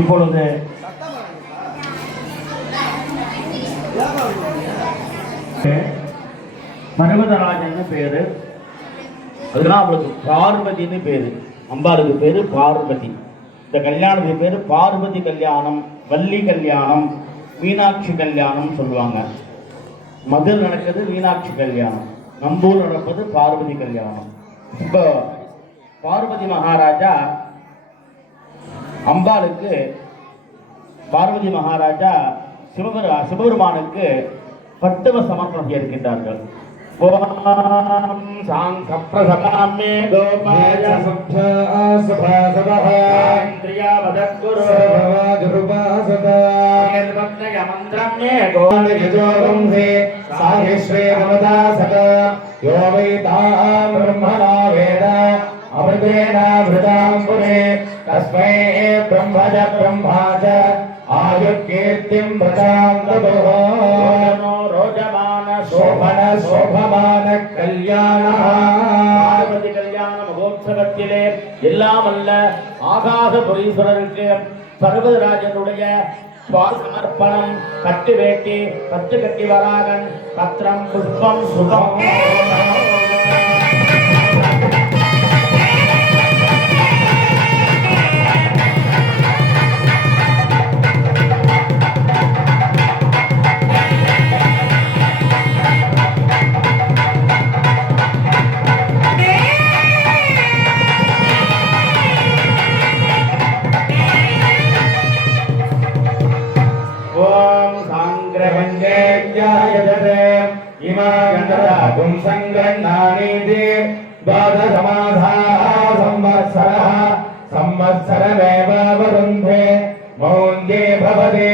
இப்பொழுது பர்வதராஜன் பேரு, அதெல்லாம் அவளுக்கு பார்வதினு பேரு. அம்பாளுக்கு பேரு பார்வதி. இந்த கல்யாணத்துக்கு பேரு பார்வதி கல்யாணம், வள்ளி கல்யாணம், மீனாட்சி கல்யாணம் சொல்லுவாங்க. மதுரை நடக்கிறது மீனாட்சி கல்யாணம், நம்பூர் நடப்பது பார்வதி கல்யாணம். இப்போ பார்வதி மகாராஜா அம்பாளுக்கு, பார்வதி மகாராஜா சிவபெருமானுக்கு பட்டுவ சமர்ப்பணம் இருக்கின்றார்கள். ஓம் சாங்க பிரசமாமே கோபாய சப்தா வதக்குரு சர்வஜுபாசதா நிர்வக்னய மந்திரமே கோபாயஜோவம்சே சாஹிஸ்ரே நமதா சதா யோ வைதாம் பிரம்மணா வேத அமிர்தேன விருதாம் புரே தஸ்மை பிரம்மஜ பிரம்மாஜ ஆயுர்கீர்த்திம் பிரதாம் தபோ ரோஜமான சோபன சோபமான கல்யாண பார்வதி கல்யாண மகோத்சவத்திலே எல்லாம் அல்ல ஆகாசபுரீஸ்வரருக்கு பர்வதராஜனுடைய சமர்ப்பணம். கட்டு வேட்டி, பத்து கட்டி வராகன், பத்திரம், புஷ்பம், சுகம். संवत्सरमेव वरुन्धे मौन्ये भवति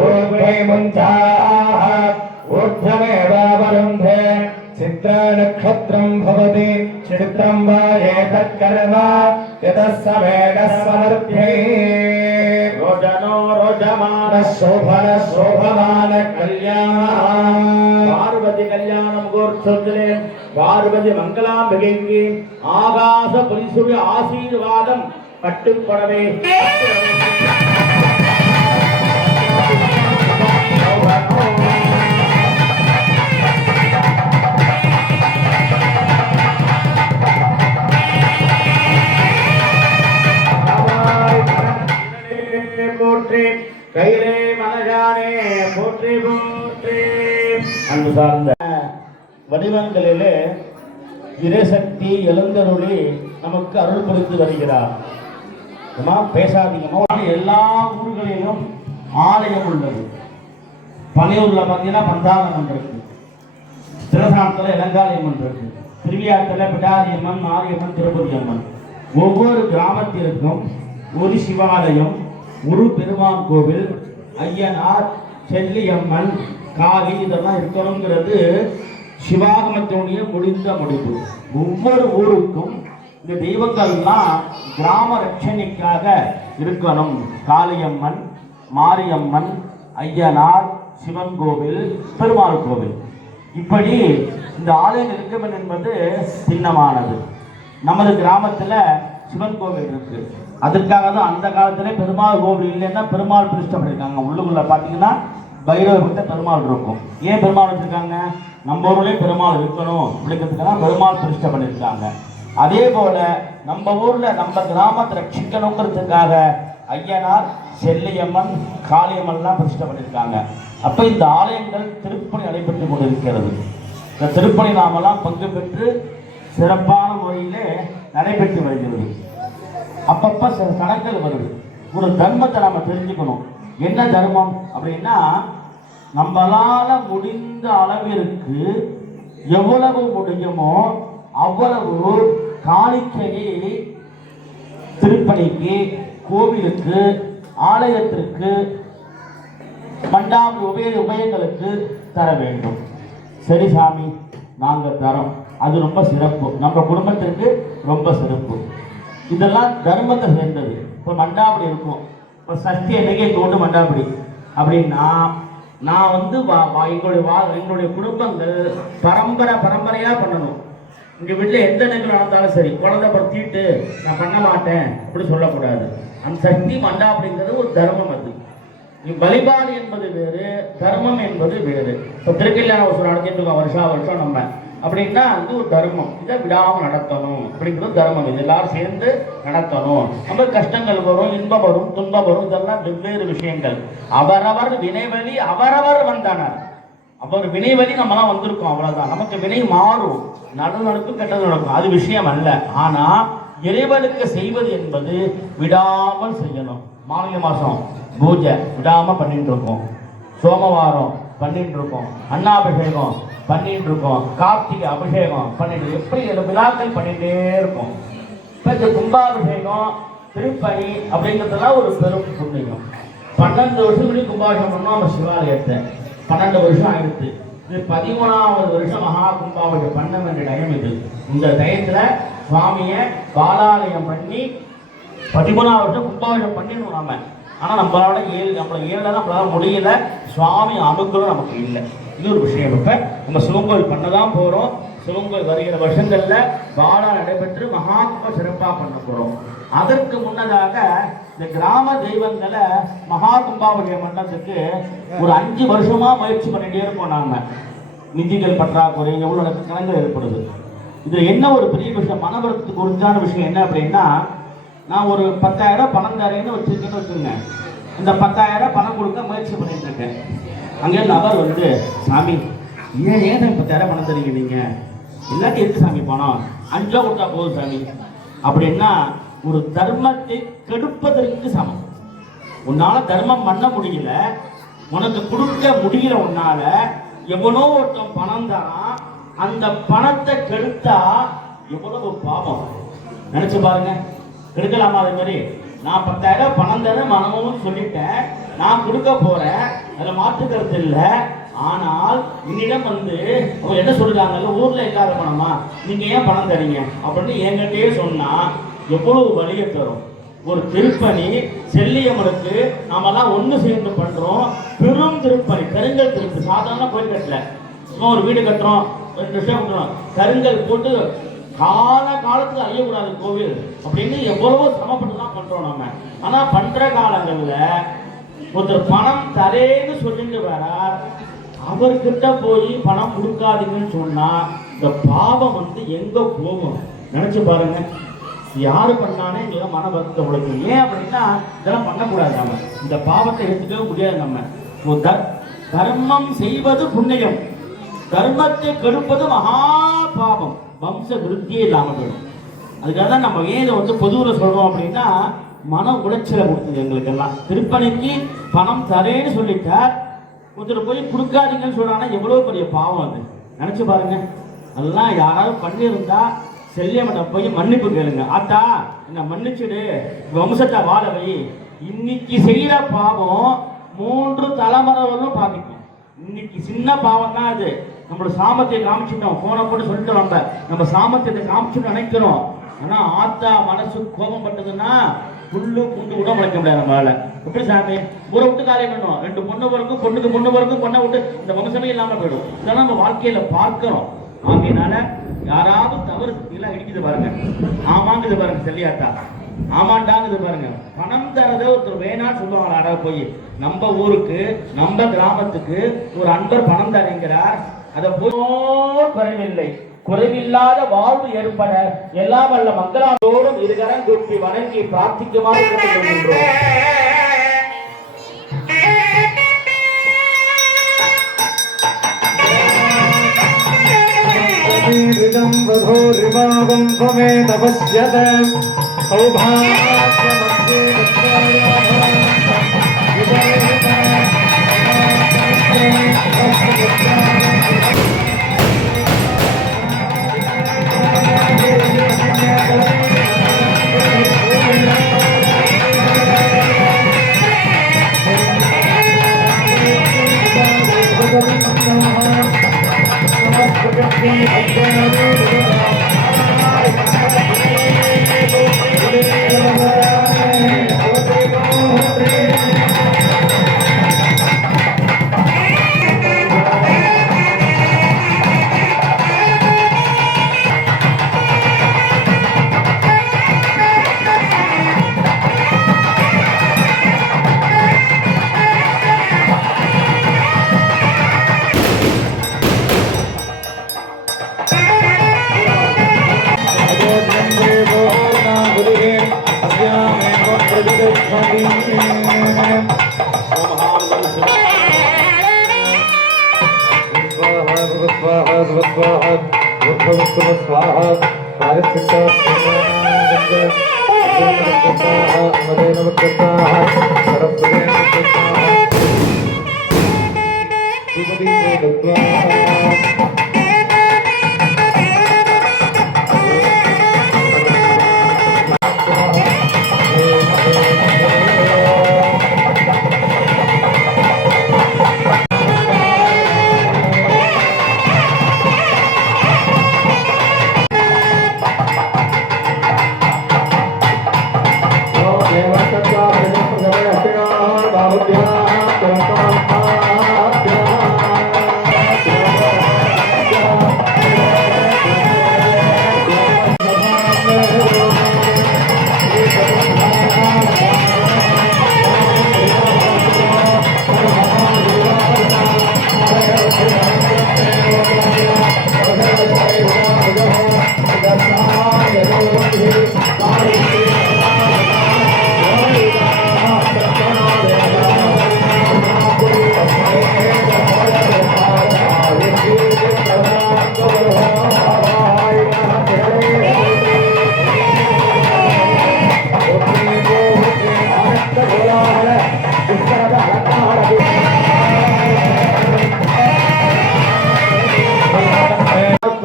ऊर्ध्वे मुञ्चाः ऊर्ध्वमेव वरुन्धे चित्रनक्षत्रं भवति चित्रं वा एतत्कर्म यतः समेतः समर्थ्यै रोदनो रोदमान शोभन शोभमान कल्याण பார்வதி கல்யாணம் கோர்ச்சொல்லே பார்வதி மங்களாம்பிகைக்கு ஆகாச புரீஸ்வரர் ஆசீர்வாதம் பட்டுப்படவே. போற்றி கையிலே மனஜானே போற்றி போற்றி. அன்பு சார்ந்த வடிவங்களிலே இறைசக்தி எழுந்தருளி நமக்கு அருள் புரிந்து வருகிறார். பேசாதீங்கம்மா. எல்லா ஊர்களிலும் ஆலயம் உள்ளது. பனையூர்ல பார்த்தீங்கன்னா பந்தாரம் இருக்கு, திருசானத்தில் இளங்காலயம்மன் இருக்கு, திருவியாத்தில் பிடாரியம்மன், மாரியம்மன், திருப்பதி அம்மன். ஒவ்வொரு கிராமத்திற்கும் ஒரு சிவாலயம், ஒரு பெருமான் கோவில், ஐயனார், செல்லியம்மன், காளி இதெல்லாம் இருக்கணுங்கிறது சிவாகமத்தினுடைய முடிந்த முடிவு. ஒவ்வொரு ஊருக்கும் இந்த தெய்வங்கள்லாம் கிராம ரட்சணைக்காக இருக்கணும். காளியம்மன், மாரியம்மன், ஐயனார், சிவன் கோவில், பெருமாள் கோவில், இப்படி இந்த ஆலயம் இருக்கும் என்பது சின்னமானது. நமது கிராமத்தில் சிவன் கோவில் இருக்கு. அதற்காக தான் அந்த காலத்திலே பெருமாள் கோவில் இல்லைன்னா பெருமாள் பிரதிஷ்டை பண்ணியிருக்காங்க. உள்ளுக்குள்ள பார்த்தீங்கன்னா பைரவர்கிட்ட பெருமாள் இருக்கும். ஏன் பெருமாள் வச்சிருக்காங்க? நம்ம ஊர்லேயே பெருமாள் இருக்கணும் அப்படிங்கிறதுக்காக பெருமாள் பிரதிஷ்டை பண்ணியிருக்காங்க. அதே போல நம்ம ஊர்ல நம்ம கிராமத்தை ரட்சிக்கணுங்கிறதுக்காக ஐயனார், செல்லியம்மன், காளியம்மன்லாம் பிரதிஷ்டை பண்ணியிருக்காங்க. அப்போ இந்த ஆலயங்கள் திருப்பணி நடைபெற்று கொண்டிருக்கிறது. இந்த திருப்பணி நாமெல்லாம் பங்கு பெற்று சிறப்பான முறையிலே நடைபெற்று வருகிறது. அப்பப்போ சில கணக்குகள் வருது. ஒரு தர்மத்தை நம்ம தெரிஞ்சுக்கணும். என்ன தர்மம் அப்படின்னா, நம்மளால முடிந்த அளவிற்கு எவ்வளவு முடியுமோ அவ்வளவு காணிக்கையை திருப்பணிக்கு, கோவிலுக்கு, ஆலயத்திற்கு, மண்டாபுரி உபயங்களுக்கு தர வேண்டும். சரி சாமி, நாங்கள் தரோம், அது ரொம்ப சிறப்பு, நம்ம குடும்பத்திற்கு ரொம்ப சிறப்பு. இதெல்லாம் தர்மத்தை சேர்ந்தது. இப்போ மண்டாபடி இருக்கும், இப்போ சஷ்டி அன்னைக்கு தோண்டு மண்டாபடி அப்படின்னா, நான் வந்து எங்களுடைய குடும்பங்கள் பரம்பரையாக பண்ணணும். எங்கள் வீட்டில் எந்த நிகழ்வு நடந்தாலும் சரி, குழந்தை படுத்திட்டு நான் பண்ண மாட்டேன் அப்படி சொல்லக்கூடாது. அந்த சக்தி மண்டா அப்படிங்கிறது ஒரு தர்மம். அது வழிபாடு என்பது வேறு, தர்மம் என்பது வேறு. இப்போ திருக்கல்யாண உற்சவம் நடத்திட்டு இருக்கோம் வருஷா வருஷம் நம்ம அப்படின்னா அது ஒரு தர்மம். இதை விடாமல் நடத்தணும் அப்படிங்கிறது தர்மம். இது எல்லாரும் சேர்ந்து நடத்தணும். நம்ம கஷ்டங்கள் வரும், இன்பம் வரும், துன்பம் வரும், இதெல்லாம் வெவ்வேறு விஷயங்கள். அவரவர் வினைவழி அவரவர் வந்தனர். அவர் வினைவழி நம்மளாம் வந்திருக்கோம், அவ்வளவுதான். நமக்கு வினை மாறும், நல்லது நடக்கும் கெட்டது நடக்கும், அது விஷயம் அல்ல. ஆனா இறைவனுக்கு செய்வது என்பது விடாமல் செய்யணும். மார்கழி மாசம் பூஜை விடாம பண்ணிட்டு இருக்கோம், சோமவாரம் பண்ணிட்டு இருக்கோம், அன்னாபிஷேகம் பண்ணிட்டு இருக்கோம், கார்த்திகை அபிஷேகம் பண்ணிட்டு, எப்படி விழாக்கள் பண்ணிட்டே இருக்கும். இப்ப இந்த கும்பாபிஷேகம் திருப்பணி அப்படிங்கிறதுலாம் ஒரு பெரும் புண்ணியம். 12 வருஷம் முன்னாடி கும்பாபிஷேகம் பண்ணோம் நம்ம சிவாலயத்தை. 12 வருஷம் ஆயிடுச்சு. இது 13வது வருஷம் மகா கும்பாபிஷேகம் பண்ண வேண்டிய டைம் இது. இந்த டயத்துல சுவாமியை பாலாலயம் பண்ணி 13வது வருஷம் கும்பாபிஷேகம் பண்ணிடணும் நாம. ஆனால் நம்மளால நம்மளால முடியல. சுவாமி அனுகிரகம் நமக்கு இல்லை. இது ஒரு விஷயம். இப்போ நம்ம சிவங்கோயில் பண்ண தான் போகிறோம். சிவங்கோயில் வருகிற வருஷங்களில் பாலா நடைபெற்று மகாத்மா சிறப்பாக பண்ண போகிறோம். அதற்கு முன்னதாக இந்த கிராம தெய்வங்களை மகா கும்பாபிஷேகம் பண்ணுறதுக்கு ஒரு 5 வருஷமா முயற்சி பண்ணிட்டே இருக்கோம். நாம நிதிகள் பற்றாக்குறை எவ்வளோ கணங்கள் ஏற்படுது. இதில் என்ன ஒரு பெரிய விஷயம், மனவரத்துக்கு உரிஞ்சான விஷயம் என்ன அப்படின்னா, நான் ஒரு 10,000 பணம் தரேன்னு வச்சுருக்கேன்னு வச்சுருங்க. இந்த 10,000 பணம் கொடுக்க முயற்சி பண்ணிட்டு இருக்கேன். அங்கே நபர் வந்து, சாமி ஏன் 10,000 பணம் தரீங்க நீங்கள், எல்லாத்தையும் எதுக்கு சாமி பணம், 5 ரூபா கொடுத்தா போதும் சாமி அப்படின்னா, ஒரு தர்மத்தை கெடுப்பதற்கு சமம். உன்னால தர்மம் பண்ண முடியல, உனக்கு கொடுக்க முடியல, உன்னால எவ்வளோ ஒருத்தன் பணம் தரான், அந்த பணத்தை கெடுத்தா எவ்வளவு பாவம் நினைச்சு பாருங்க. கெடுக்கலாமா? அதே மாதிரி நான் 10,000 பணம் தரேன் மனமும் சொல்லிட்டேன், நான் கொடுக்க போறேன், அதில் மாற்றுக்கிறது இல்லை. ஆனால் என்னிடம் வந்து அவங்க என்ன சொல்றாங்கல்ல, ஊர்ல இல்லாத பணமா நீங்க ஏன் பணம் தரீங்க அப்படின்னு என்கிட்டயே சொன்னா எவ்வளவு வலியை தரும். ஒரு திருப்பணி செல்லியம்மனுக்கு நாமெல்லாம் ஒன்று சேர்ந்து பண்றோம். பெரும் திருப்பணி, கருங்கல் திருப்பணி. சாதாரண கோயில் கட்டல, சும்மா ஒரு வீடு கட்டுறோம், 2 விஷயம் கட்டுறோம், கருங்கல் போட்டு காலத்துக்கு அழியக்கூடாது கோவில் அப்படின்னு எவ்வளவோ சிரமப்பட்டு தான் பண்றோம் நம்ம. ஆனா பண்ற காலங்கள்ல ஒருத்தர் பணம் தரேன்னு சொல்லிட்டு வரார், அவர்கிட்ட போய் பணம் கொடுக்காதீங்கன்னு சொன்னா இந்த பாவம் வந்து எங்க போகும் நினைச்சு பாருங்க. யாரு பண்ணானே எங்களை மன வருத்தம் உழைக்கு. ஏன் அப்படின்னா இதெல்லாம் பண்ணக்கூடாது. நம்ம இந்த பாவத்தை எடுத்துக்கவே முடியாது. நம்ம தர்மம் செய்வது புண்ணியம், தர்மத்தை கெடுப்பது மகா பாவம், வம்ச விருத்தியே இல்லாமல் போயிடும். அதுக்காக தான் நம்ம ஏன் இதை வந்து பொதுவில் சொல்றோம் அப்படின்னா, மன உளைச்சலை கொடுத்தது எங்களுக்கெல்லாம். திருப்பணிக்கு பணம் தரேன்னு சொல்லிட்டார், ஒருத்தர் போய் கொடுக்காதீங்கன்னு சொல்றாங்கன்னா எவ்வளவு பெரிய பாவம் அது நினைச்சு பாருங்க. அதெல்லாம் யாராவது பண்ணியிருந்தா செல்லியம்மனை போய் மன்னிப்பு கேளுங்க. ஆத்தா என்ன மன்னிச்சுடு, வம்சத்தை வாழ வை. இன்னைக்கு செய்யற பாவம் 3 தலைமுறை வரலும் பாதிக்கும். இன்னைக்கு சின்ன பாவம் தான் அது. நம்மளோட சாமர்த்தியை காமிச்சிட்டோம், போனை போட்டு சொல்லிட்டு நம்ம சாமர்த்தியத்தை காமிச்சுட்டு நினைக்கிறோம். ஆனா ஆத்தா மனசு கோபம் பட்டதுன்னா புல்லு பூண்டு கூட முளைக்க முடியாது நம்மளால. எப்படி சாமி ஊரை விட்டு காரியம் பண்ணுவோம், 2 பொண்ணு பிறக்கும், பொண்ணுக்கு பொண்ணு பிறக்கும், பொண்ணை விட்டு இந்த வம்சமே இல்லாம போயிடும். இதெல்லாம் நம்ம வாழ்க்கையில பார்க்கிறோம். ஆகையினால யாராவது தவறு எல்லாம் இடிக்குது பாருங்க, ஆமாங்குது பாருங்க செல்லியாத்தா, ஆமாண்டாங்குது பாருங்க. பணம் தரத ஒருத்தர் வேணான்னு சொல்லுவாங்க. அட போய் நம்ம ஊருக்கு நம்ம கிராமத்துக்கு ஒரு அன்பர் பணம் தரேங்கிறார், அதை போய் குறைவில்லை, குறைவில்லாத வாழ்வு ஏற்பட எல்லாம் வல்ல மங்களாதோறும் இருகரம் கூப்பி வணங்கி பிரார்த்திக்குமாறு கேட்டுக்கொள்கின்றோம். वधूरिवागं भवेत् अवश्यत सौभाग्यमस्ति Thank you.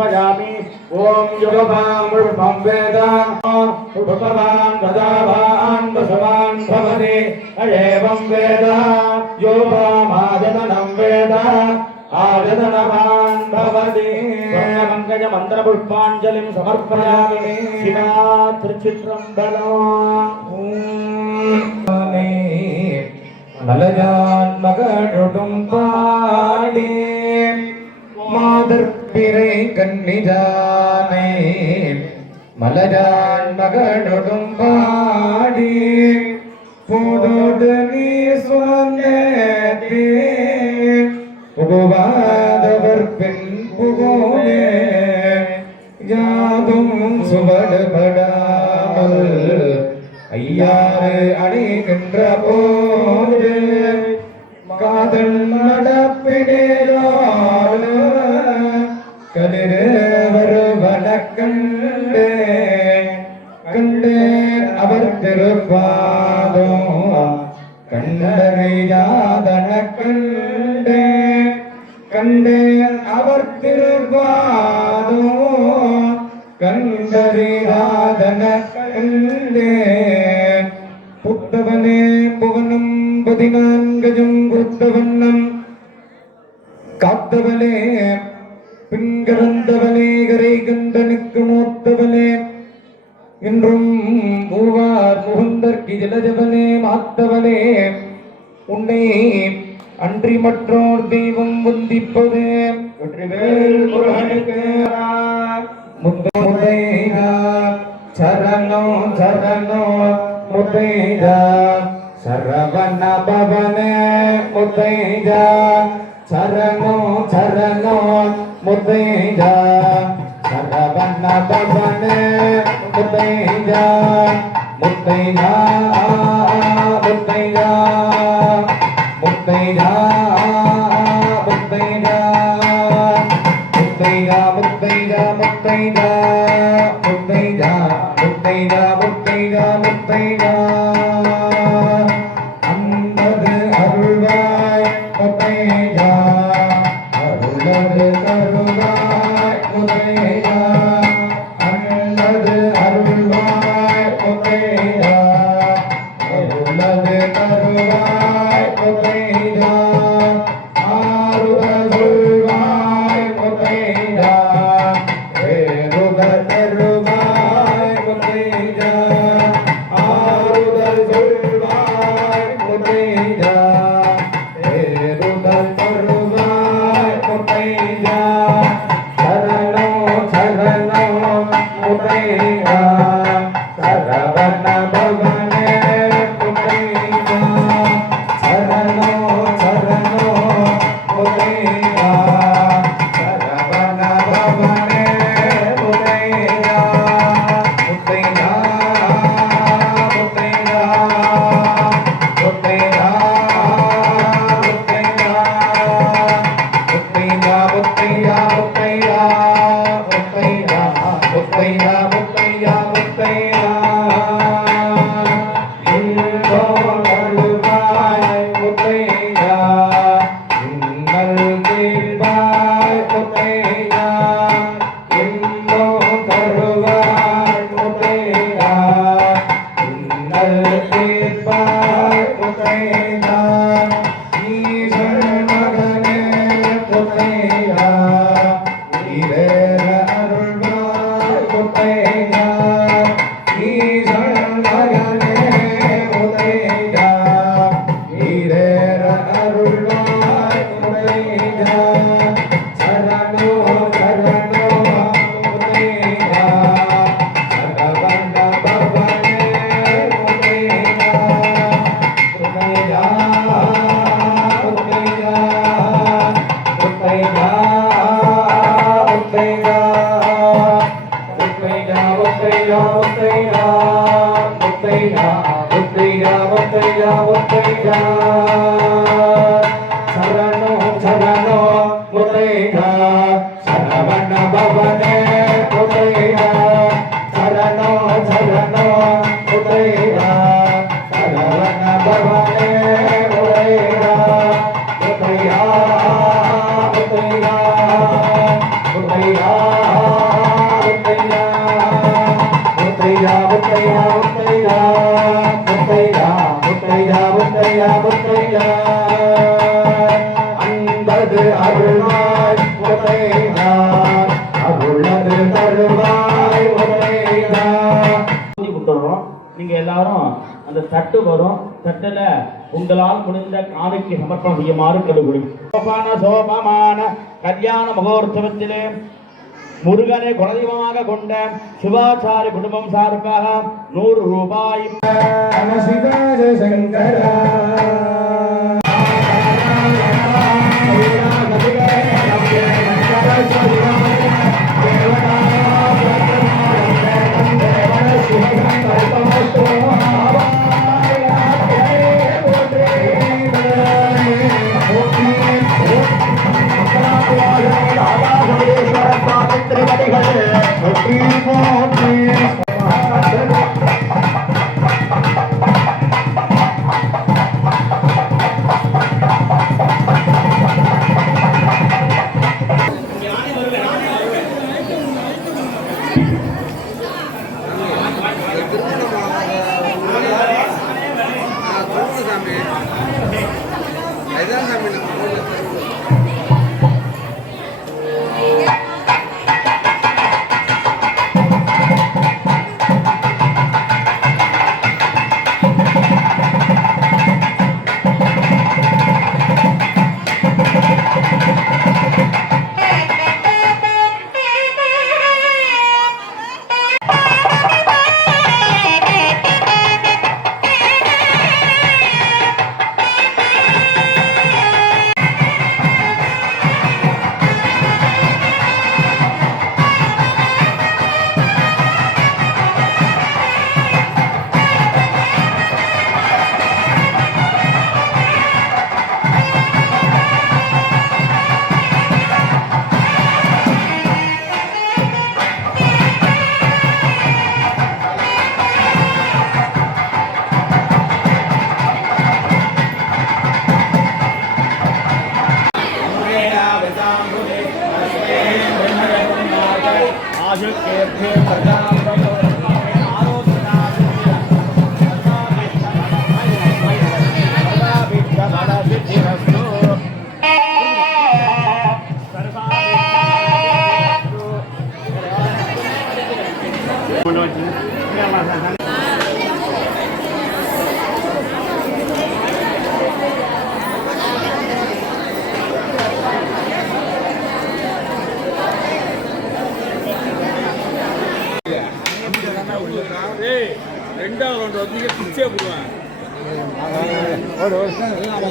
ओम युगवाम रूपम वेदा रूपवान गदावान वसवान भवति एवं वेदा योगमादनम वेदा आदनवान भवति मंगल मंत्र पुष्पांजलिं समर्पयामि शिवा திருச்சிற்றம்பலம் மலஜான் மகடுடும் பாடி மாதற்பிறை கன்னிஜானே மலஜான் மகடுடும் பாடி போதோடு நீ சுமந்தே புகுவாதவர் பெண் புகோனே யாதும் சுவடுபடாமல் ஐயாறு அணைகின்ற போது காதல் நடப்பினேயோடு கதிரு வருவன கண்டே கண்டேன் அவர் திருப்பாதம் கண்டறியாதன கண்டே கண்டேன் அவர் திருப்பாதம் கண்டறியாதன கண்டே புத்தவனே புவனம் 14 கொடுத்தவண்ணம் காத்தவனே பின்கிறந்தவனே கரை கண்டனுக்கு மூத்தவனே என்றும் மூவார் முகுந்தற்கு ஜலஜவனே மாத்தவனே உன்னை அன்றி மற்றோர் தெய்வம் வந்திப்பது வெற்றிவேல் முருகனுக்கு முத்தையா சரணோ சரணோ முத்தையா சரவண பவனே முத்தையா சரணோ சரணோ முத்தையா சரவண பவனே முத்தையா முத்தையா முத்தையா முத்தையா முத்தையா முத்தையா முத்தையா முத்தையா முத்தையா முத்தையா முத்தையா முத்தையா அன்பது அருள்வாய் முத்தையா அருளது கருவாய் முத்தையா அன்பது அருள்வாய் முத்தையா அருளது கருவாய் முத்தையா ஆறுதல் சொல்வாய் முத்தையா வேறுதல் தருவாய் முத்தையா ஆறுதல் சொல்வாய் முத்தையா வேறுதல் தருவாய் முத்தையா சரணோ சரணோ முத்தையா சரவண பவனே முத்தையா சரணோ சரணோ முத்தையா சரவண பவனே முத்தையா முத்தையா முத்தையா முத்தையா முத்தையா முத்தையா முத்தையா முத்தையா முத்தையா சரணோ சரணோ முத்தையா சரவண பவனே முத்தையா சரணோ சரணோ முத்தையா சரவண பவனே முத்தையா முத்தையா முத்தையா முத்தையா முத்தையா முத்தையா முத்தையா முத்தையா முத்தையா முத்தையா முத்தையா அன்பது அருள்வாய் முத்தையா அருளது தருவாய் முத்தையா கொடுத்துடுறோம். நீங்க எல்லாரும் அந்த தட்டு வரும், தட்டுல உங்களால் முடிந்த காணிக்கை சமர்ப்பணம் செய்யுமாறு கடுகுடி. சோபமான கல்யாண மகோற்சவத்திலே முருகனை குலதெய்வமாக கொண்ட சிவாச்சாரி குடும்பம் சார்பாக 100 ரூபாய். சிவாஜ சங்கரா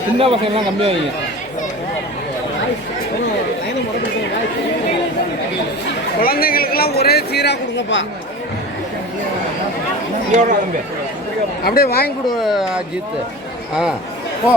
சின்ன பசங்கள்லாம் கம்மியாகிங்க. குழந்தைங்களுக்கெல்லாம் ஒரே சீராக கொடுங்கப்பா. அப்படியே வாங்கி கொடு அஜித். ஆ போ.